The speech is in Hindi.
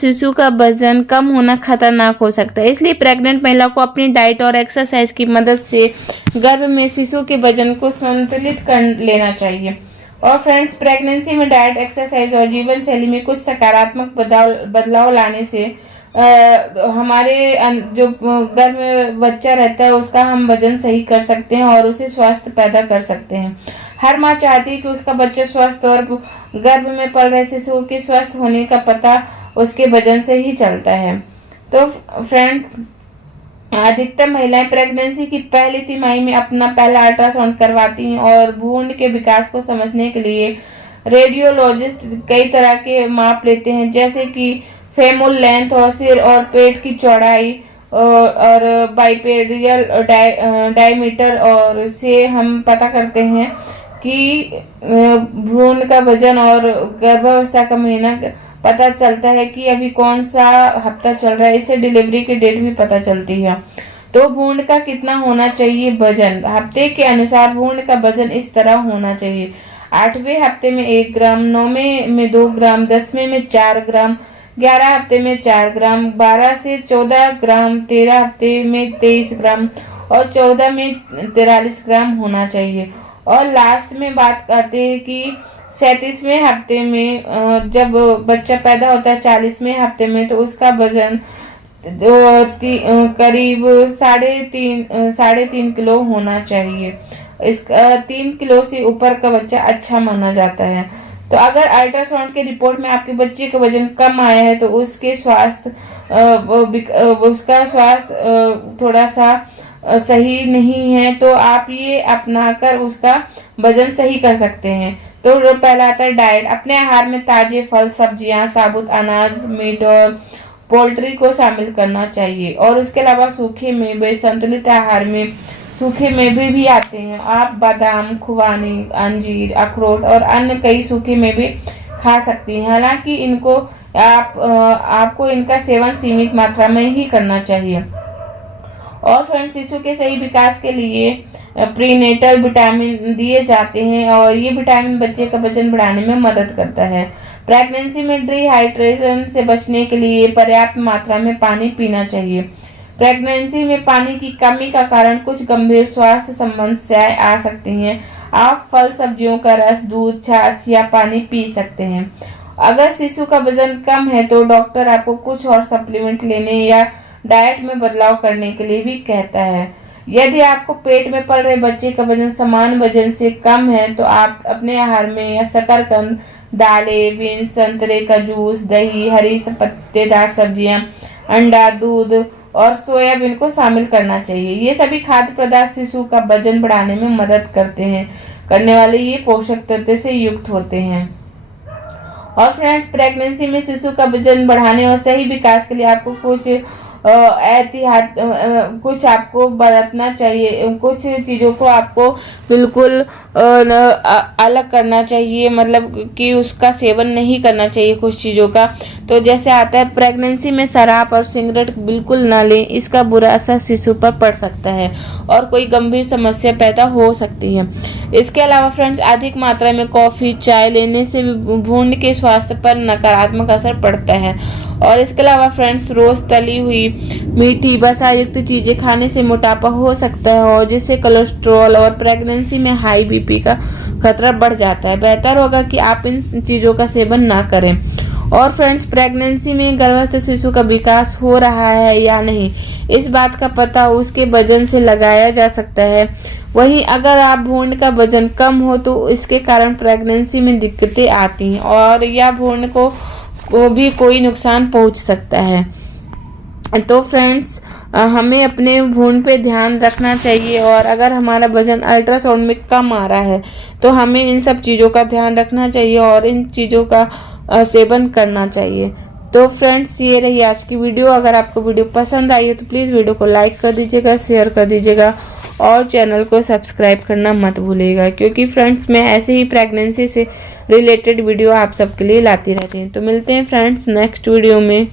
शिशु का वजन कम होना खतरनाक हो सकता है, इसलिए प्रेग्नेंट महिला को अपनी डाइट और एक्सरसाइज की मदद से गर्भ में शिशु के वजन को संतुलित कर लेना चाहिए। और फ्रेंड्स, प्रेगनेंसी में डाइट, एक्सरसाइज और जीवन शैली में कुछ सकारात्मक बदलाव लाने से हमारे जो गर्भ में बच्चा रहता है उसका हम वजन सही कर सकते हैं और उसे स्वास्थ्य पैदा कर सकते हैं। हर माँ चाहती है कि उसका बच्चा स्वस्थ, और गर्भ में पल रहे शिशु के स्वस्थ होने का पता उसके वजन से ही चलता है। तो फ्रेंड्स, अधिकतर महिलाएं प्रेगनेंसी की पहली तिमाही में अपना पहला अल्ट्रासाउंड करवाती हैं और भ्रूण के विकास को समझने के लिए रेडियोलॉजिस्ट कई तरह के माप लेते हैं, जैसे कि फेमोर लेंथ और सिर और पेट की चौड़ाई और बाइपेडियल डायमीटर, और से हम पता करते हैं कि भ्रूण का वजन और गर्भावस्था का महीना पता चलता है कि अभी कौन सा हफ्ता चल रहा है। इससे डिलीवरी की डेट भी पता चलती है। तो भ्रूण का कितना होना चाहिए वजन? हफ्ते के अनुसार भ्रूण का वजन इस तरह होना चाहिए: 8वें हफ्ते में 1 ग्राम, 9वें में 2 ग्राम, 10वें में 4 ग्राम, 11 हफ्ते में 4 ग्राम, 12 से 14 ग्राम, 13 हफ्ते में 23 ग्राम और 14 में 43 ग्राम होना चाहिए। और लास्ट में बात करते हैं कि 37वें हफ्ते में जब बच्चा पैदा होता है 40वें हफ्ते में, तो उसका वजन करीब 3.5 किलो होना चाहिए। इसका 3 किलो से ऊपर का बच्चा अच्छा माना जाता है। तो अगर अल्ट्रासाउंड के रिपोर्ट में आपके बच्चे का वजन कम आया है तो उसका स्वास्थ्य थोड़ा सा सही नहीं है, तो आप ये अपनाकर उसका वजन सही कर सकते हैं। तो पहला आता है डाइट। अपने आहार में ताजे फल, सब्जियां, साबुत अनाज, मीट और पोल्ट्री को शामिल करना चाहिए। और उसके अलावा सूखे मेवे, संतुलित आहार में सूखे मेवे भी आते हैं। आप बादाम, खुबानी, अंजीर, अखरोट और अन्य कई सूखे मेवे खा सकती हैं। हालांकि आपको इनका सेवन सीमित मात्रा में ही करना चाहिए। और फ्रेंड्स, शिशु के सही विकास के लिए प्रीनेटल विटामिन दिए जाते हैं और ये विटामिन बच्चे का वजन बढ़ाने में मदद करता है। प्रेगनेंसी में डिहाइड्रेशन से बचने के लिए पर्याप्त मात्रा में पानी पीना चाहिए। प्रेगनेंसी में पानी की कमी का कारण कुछ गंभीर स्वास्थ्य संबंधी समस्याएं आ सकती हैं। आप फल, सब्जियों का रस, दूध, छाछ या पानी पी सकते हैं। अगर शिशु का वजन कम है तो डॉक्टर आपको कुछ और सप्लीमेंट लेने या डाइट में बदलाव करने के लिए भी कहता है। यदि आपको पेट में पल रहे बच्चे का वजन समान वजन से कम है तो आप अपने आहार में या शकरकंद, दालें, बीन्स, संतरे का जूस, दही, हरी पत्तेदार सब्जियां, अंडा, दूध और सोयाबीन को शामिल करना चाहिए। ये सभी खाद्य पदार्थ शिशु का वजन बढ़ाने में मदद करने वाले ये पोषक तत्व से युक्त होते हैं। और फ्रेंड्स, प्रेगनेंसी में शिशु का वजन बढ़ाने और सही विकास के लिए आपको कुछ आपको बरतना चाहिए। कुछ चीजों को आपको बिल्कुल अलग करना चाहिए, मतलब कि उसका सेवन नहीं करना चाहिए कुछ चीजों का। तो जैसे आता है, प्रेगनेंसी में शराब और सिगरेट बिल्कुल ना लें, इसका बुरा असर शिशु पर पड़ सकता है और कोई गंभीर समस्या पैदा हो सकती है। इसके अलावा फ्रेंड्स, अधिक मात्रा में कॉफी, चाय लेने से भी भ्रूण के स्वास्थ्य पर नकारात्मक असर पड़ता है। और इसके अलावा फ्रेंड्स, रोज तली हुई, मीठी, वसा युक्त चीजें खाने से मोटापा हो सकता है और जिससे कोलेस्ट्रॉल और प्रेगनेंसी में हाई बीपी का खतरा बढ़ जाता है। बेहतर होगा कि आप इन चीजों का सेवन ना करें। और फ्रेंड्स, प्रेगनेंसी में गर्भस्थ शिशु का विकास हो रहा है या नहीं, इस बात का पता उसके वजन से लगाया जा सकता है। वहीं अगर आप भ्रूण का वजन कम हो तो इसके कारण प्रेगनेंसी में दिक्कतें आती हैं और या भ्रूण को भी कोई नुकसान पहुंच सकता है। तो फ्रेंड्स, हमें अपने भ्रूण पे ध्यान रखना चाहिए और अगर हमारा वजन अल्ट्रासाउंड में कम आ रहा है तो हमें इन सब चीज़ों का ध्यान रखना चाहिए और इन चीज़ों का सेवन करना चाहिए। तो फ्रेंड्स, ये रही आज की वीडियो। अगर आपको वीडियो पसंद आई है तो प्लीज़ वीडियो को लाइक कर दीजिएगा, शेयर कर दीजिएगा और चैनल को सब्सक्राइब करना मत भूलिएगा, क्योंकि फ्रेंड्स मैं ऐसे ही प्रेगनेंसी से रिलेटेड वीडियो आप सबके लिए लाती रहती हूँ। तो मिलते हैं फ्रेंड्स नेक्स्ट वीडियो में।